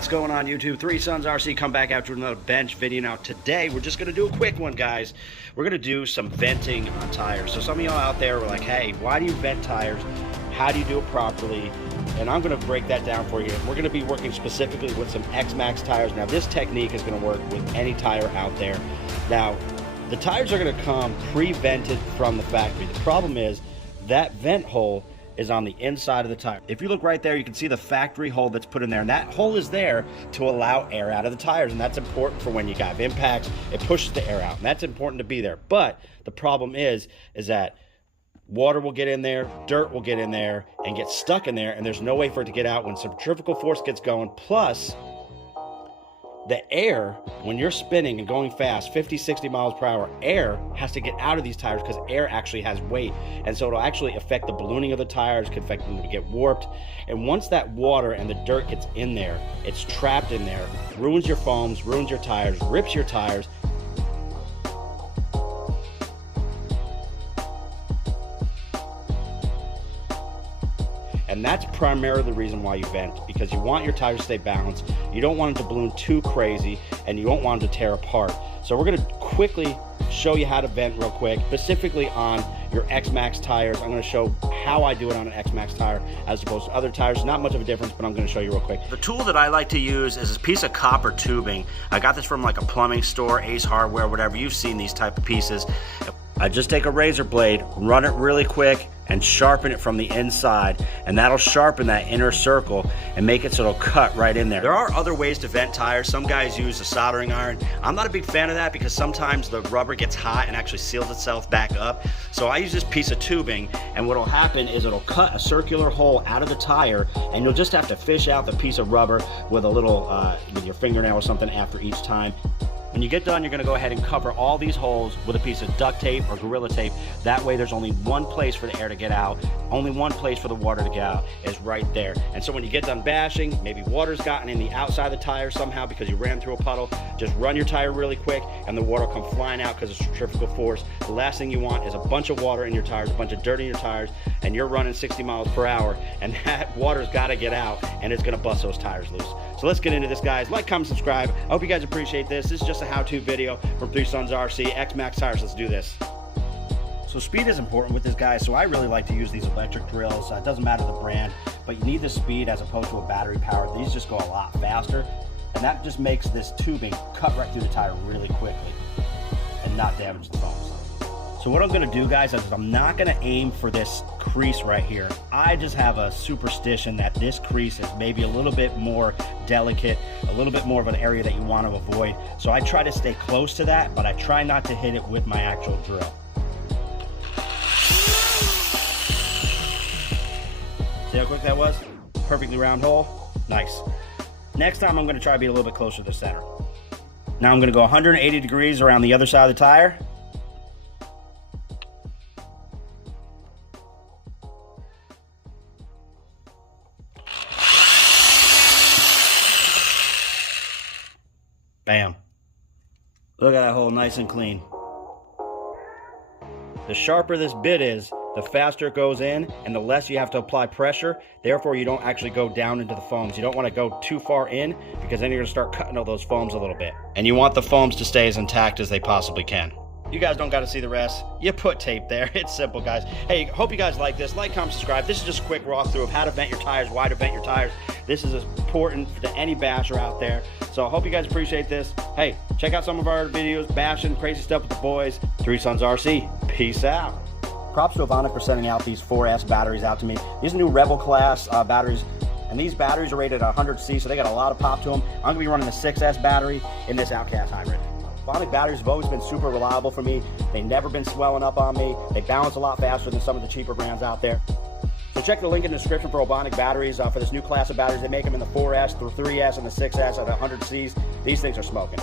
What's going on YouTube? Three Sons RC come back after another bench video. Now today we're just gonna do a quick one, guys. We're gonna do some venting on tires. So some of y'all out there were like, hey, why do you vent tires? How do you do it properly? And I'm gonna break that down for you. We're gonna be working specifically with some XMaxx tires. Now this technique is gonna work with any tire out there. Now the tires are gonna come pre-vented from the factory. The problem is that vent hole is on the inside of the tire. If you look right there, you can see the factory hole that's put in there, and that hole is there to allow air out of the tires, and that's important for when you got impacts. It pushes the air out, and that's important to be there. But the problem is that water will get in there, dirt will get in there, and get stuck in there, and there's no way for it to get out when centrifugal force gets going. Plus, the air, when you're spinning and going fast, 50, 60 miles per hour, air has to get out of these tires because air actually has weight. And so it'll actually affect the ballooning of the tires, can affect them to get warped. And once that water and the dirt gets in there, it's trapped in there, ruins your foams, ruins your tires, rips your tires. And that's primarily the reason why you vent, because you want your tires to stay balanced. You don't want them to balloon too crazy, and you don't want them to tear apart. So we're gonna quickly show you how to vent real quick, specifically on your XMaxx tires. I'm gonna show how I do it on an XMaxx tire as opposed to other tires. Not much of a difference, but I'm gonna show you real quick. The tool that I like to use is this piece of copper tubing. I got this from like a plumbing store, Ace Hardware, whatever. You've seen these type of pieces. I just take a razor blade, run it really quick, and sharpen it from the inside, and that'll sharpen that inner circle and make it so it'll cut right in there. There are other ways to vent tires. Some guys use a soldering iron. I'm not a big fan of that because sometimes the rubber gets hot and actually seals itself back up. So I use this piece of tubing, and what'll happen is it'll cut a circular hole out of the tire, and you'll just have to fish out the piece of rubber with a little, with your fingernail or something after each time. When you get done, you're gonna go ahead and cover all these holes with a piece of duct tape or Gorilla Tape. That way there's only one place for the air to get out, only one place for the water to get out is right there. And so when you get done bashing, maybe water's gotten in the outside of the tire somehow because you ran through a puddle, just run your tire really quick and the water will come flying out because of centrifugal force. The last thing you want is a bunch of water in your tires, a bunch of dirt in your tires, and you're running 60 miles per hour, and that water's gotta get out, and it's gonna bust those tires loose. So let's get into this, guys. Like, comment, subscribe. I hope you guys appreciate this. This is just a how-to video from Three Sons RC, XMaxx tires. Let's do this. So speed is important with this, guys, so I really like to use these electric drills. It doesn't matter the brand, but you need the speed as opposed to a battery powered. These just go a lot faster, and that just makes this tubing cut right through the tire really quickly and not damage the foams. So what I'm gonna do, guys, is I'm not gonna aim for this crease right here. I just have a superstition that this crease is maybe a little bit more delicate, a little bit more of an area that you want to avoid. So I try to stay close to that, but I try not to hit it with my actual drill. See how quick that was? Perfectly round hole. Nice. Next time I'm gonna try to be a little bit closer to the center. Now I'm gonna go 180 degrees around the other side of the tire. Bam. Look at that hole, nice and clean. The sharper this bit is, the faster it goes in, and the less you have to apply pressure. Therefore, you don't actually go down into the foams. You don't want to go too far in, because then you're going to start cutting all those foams a little bit. And you want the foams to stay as intact as they possibly can. You guys don't got to see the rest. You put tape there. It's simple, guys. Hey, hope you guys like this. Like, comment, subscribe. This is just a quick walkthrough of how to vent your tires, why to vent your tires. This is important to any basher out there. So I hope you guys appreciate this. Hey, check out some of our videos, bashing, crazy stuff with the boys. Three Sons RC. Peace out. Props to Ovonic for sending out these 4S batteries out to me. These are new Rebel class batteries. And these batteries are rated at 100C, so they got a lot of pop to them. I'm going to be running the 6S battery in this Outcast hybrid. Ovonic batteries have always been super reliable for me. They've never been swelling up on me. They balance a lot faster than some of the cheaper brands out there. So check the link in the description for Ovonic batteries for this new class of batteries. They make them in the 4S, the 3S, and the 6S at 100Cs. These things are smoking.